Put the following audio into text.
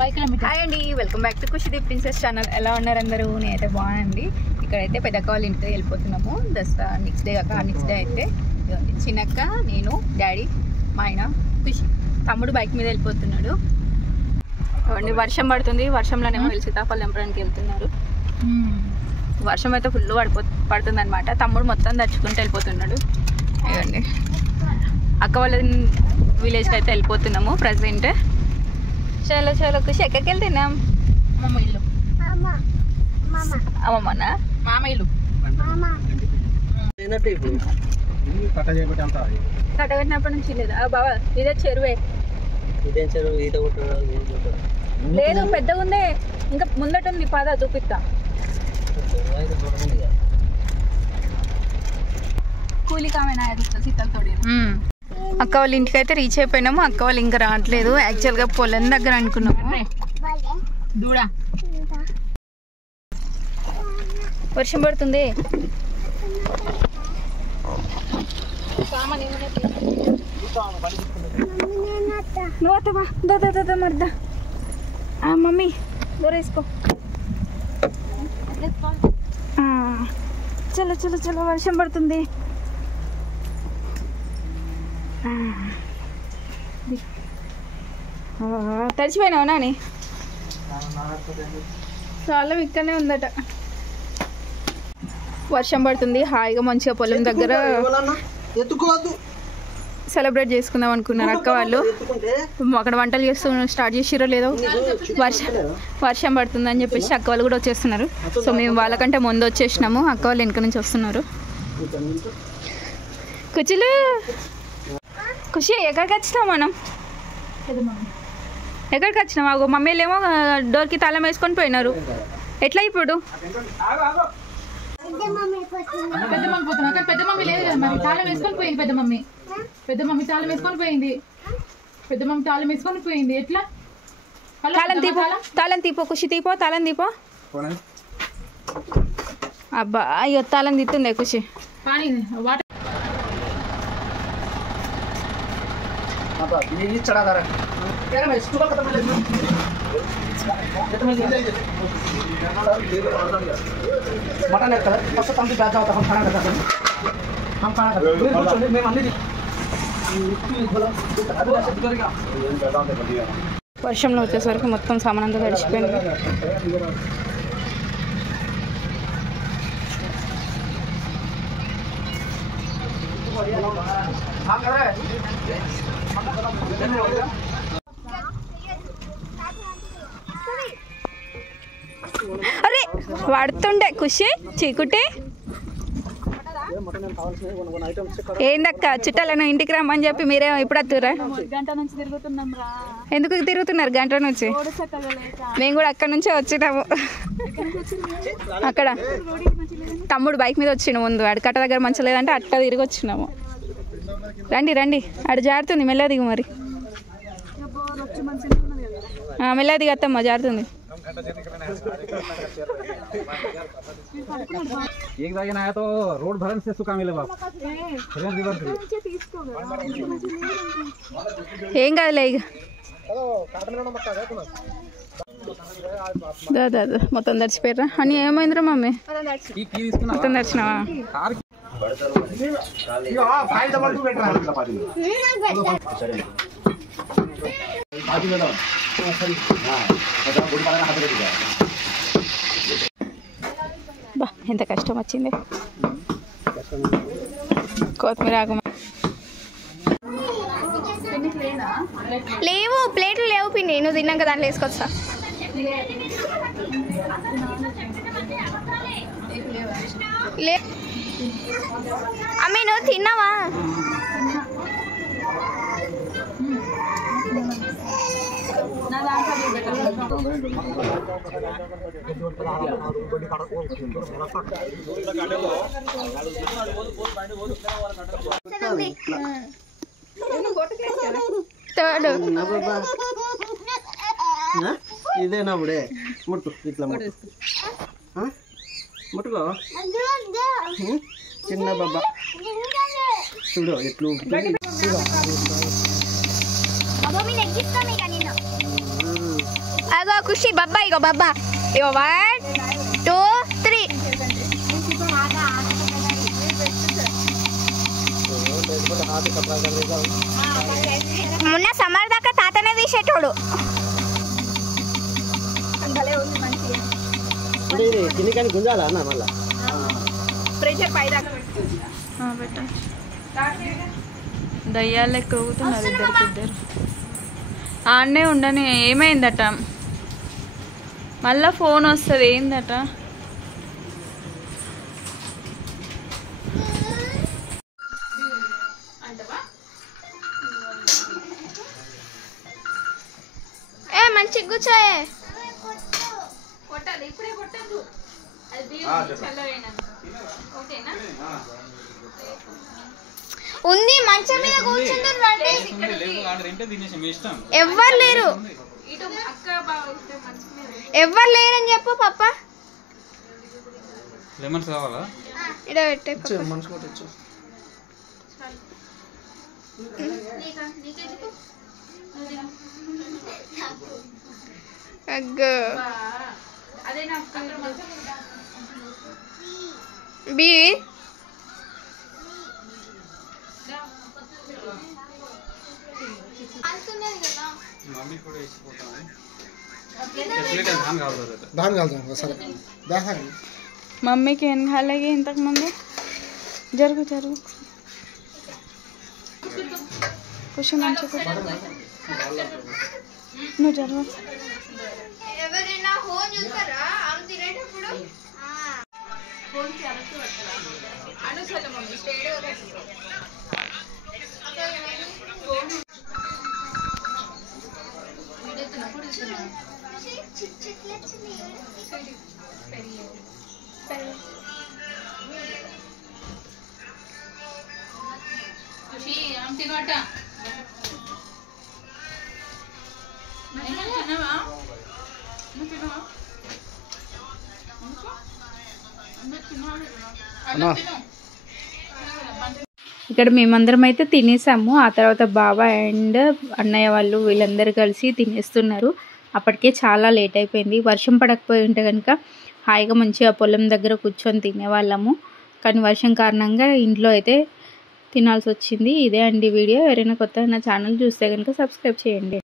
Hi అండి, welcome back to Khushideep princess channel. ఎలా ఉన్నారు అందరూ? నేనైతే బాగుంది. ఇక్కడైతే పెద్దక్క వాళ్ళ ఇంటికి వెళ్ళిపోతున్నాము. దసరా నెక్స్ట్ డే అయితే చిన్నక్క, నేను, డాడీ, మా ఆయన, ఖుషి, తమ్ముడు బైక్ మీద వెళ్ళిపోతున్నాడు. వర్షం పడుతుంది. వర్షంలోనేమో సీతాఫలం తెంపడానికి వెళ్తున్నారు. వర్షం అయితే ఫుల్ పడుతుంది అనమాట. తమ్ముడు మొత్తం దచ్చుకుంటూ వెళ్ళిపోతున్నాడు. ఇవ్వండి, అక్క వాళ్ళ విలేజ్కి అయితే వెళ్ళిపోతున్నాము ప్రజెంట్. చలో చలో ఖుషి, ఎక్కడికి వెళ్తున్నాం? అమ్మమ్మ ఇల్లు. అమ్మమ్మనా? మామ ఇల్లు. కట్టబెట్టినప్పటి నుంచి లేదా బాబా? ఇదే చెరువే. లేదు, పెద్దగా ఉందే. ఇంకా ముందట ఉంది, పాద చూపిస్తా. కూలికామేనా సీతలతోడి. అక్క వాళ్ళ ఇంటికి అయితే రీచ్ అయిపోయినాము. అక్క వాళ్ళు ఇంకా రావట్లేదు. యాక్చువల్గా పొలం దగ్గర అనుకున్నాము. వర్షం పడుతుంది. మర్దా మమ్మీ దొరేసుకో. చలో చలో చలో, వర్షం పడుతుంది. తడిచిపోయినావు నాని? చాలా ఇక్కడనే ఉందట. వర్షం పడుతుంది, హాయిగా మంచిగా పొలం దగ్గర సెలబ్రేట్ చేసుకుందాం అనుకున్నారు అక్క వాళ్ళు. అక్కడ వంటలు స్టార్ట్ చేసిరో లేదో, వర్షం పడుతుందని చెప్పేసి అక్క వాళ్ళు కూడా వచ్చేస్తున్నారు. సో మేము వాళ్ళకంటే ముందు వచ్చేసినాము. అక్క వాళ్ళు వెనక నుంచి వస్తున్నారు. కుచులు ఖుషి, ఎక్కడికి వచ్చినాం మనం? ఎక్కడికి వచ్చినాం? ఆగో మమ్మీలు ఏమో డోర్కి తాళం వేసుకొని పోయినారు. ఎట్లా ఇప్పుడు? పెద్ద మమ్మీ పోతున్నా, పెద్ద మమ్మీ లేదు కదా మరి. తాళం వేసుకొని పోయింది పెద్ద మమ్మీ. పెద్ద మమ్మీ తాళం వేసుకొని పోయింది. పెద్ద మమ్మీ తాళం వేసుకొని పోయింది. ఎట్లా? తాళం తీపో, తాళం తీపో ఖుషి, తీపో తాళం తీపో. అబ్బా అయ్యో, తాళం తీస్తుండే ఖుషి. వాటర్ వర్షంలో వచ్చేసరికి మొత్తం సామాన్ అంతా తడిచిపోయింది. అరే పడుతుండే ఖుషి, చీకుటి. ఏందక్క, చుట్టాలను ఇంటికి రమ్మని చెప్పి మీరే ఇప్పుడు వస్తురా? గంట నుంచి తిరుగుతున్నాం రా. ఎందుకు తిరుగుతున్నారు గంట నుంచి? మేము కూడా అక్కడ నుంచే వచ్చినాము. అక్కడ తమ్ముడు బైక్ మీద వచ్చిన ముందు అడకట్ట దగ్గర మంచి లేదంటే అట్ట తిరిగి వచ్చినాము. రండి రండి, అటు జారుతుంది, మెల్లగా దిగు మరి. మెల్లగా దిగత్తమ్మ, జారుతుంది. एक दिन आया तो रोड भरन से सुखा मिले बाप। ఏం కాదులే ఇక. దాదా మొత్తం తడిచిపోయారా అని? ఏమైందిరా మమ్మీ? మొత్తం తడిచినావా? బా ఎంత కష్టం వచ్చింది. కొత్తిమీర ఆకు లేవు, ప్లేట్లు లేవు పిన్ని. నువ్వు తిన్నాక దాంట్లో వేసుకొస్తా. లే అమ్మి, నువ్వు తిన్నావా? ఇదేనా ఇప్పుడే ముట్టు, ఇట్లా ముట్టు, ముట్టుకో. చిన్న బాబా చూడు ఎట్లు ఖుషి బబ్బా ఇగో 1 2 3 మొన్న సమ్మర్ దాకా తాతనే తీసేటోడు. ఇది కింది కానీ గుంజాలా అన్న మళ్ళా ప్రెషర్ పై దాకా దయ్యాలు లెక్క ఊగుతున్నారు ఇద్దరు. ఆడనే ఉండని. ఏమైందట? మళ్ళా ఫోన్ వస్తుంది. ఏందట? మంచి కూర్చోయే. కొట్టాలి ఇప్పుడే కొట్టద్దు. అది ఓకేనా? ఉంది మంచం మీద కూర్చుంటారు రండి. ఎవ్వరు లేరు, ఎవ్వరు లేరని చెప్పు పప్ప. లెమన్స్ కావాలా? ఇడ పెట్టే అగ్గో బి మమ్మీకి ఏం కాలేగి ఇంతకు ముందు. జరుగు ఖుషి మంచిగా నువ్వు జరుగు. ఎవరైనా ఫోన్ చూస్తారా అను తినేటప్పుడు? ఇక్కడ మేమందరం అయితే తినేసాము. ఆ తర్వాత బాబా అండ్ అన్నయ్య వాళ్ళు వీళ్ళందరూ కలిసి తినేస్తున్నారు. అప్పటికే చాలా లేట్ అయిపోయింది. వర్షం పడకపోయి ఉంటే కనుక హాయిగా మంచిగా పొలం దగ్గర కూర్చొని తినేవాళ్ళము. కానీ వర్షం కారణంగా ఇంట్లో అయితే తినాల్సి వచ్చింది. ఇదే అండి వీడియో. ఎవరైనా కొత్త నా ఛానల్ చూస్తే కనుక సబ్స్క్రైబ్ చేయండి.